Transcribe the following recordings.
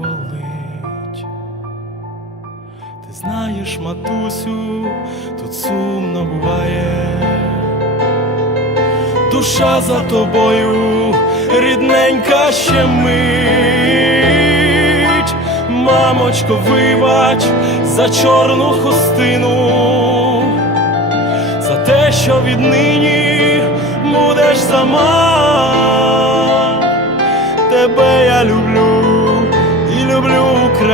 болить. Ти знаєш, матусю, тут сумно буває. Душа за тобою, рідненька ще мить. Мамочко, вибач за чорну хустину за те, що віднині будеш сама.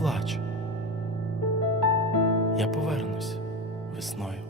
плач. Я повернусь весною.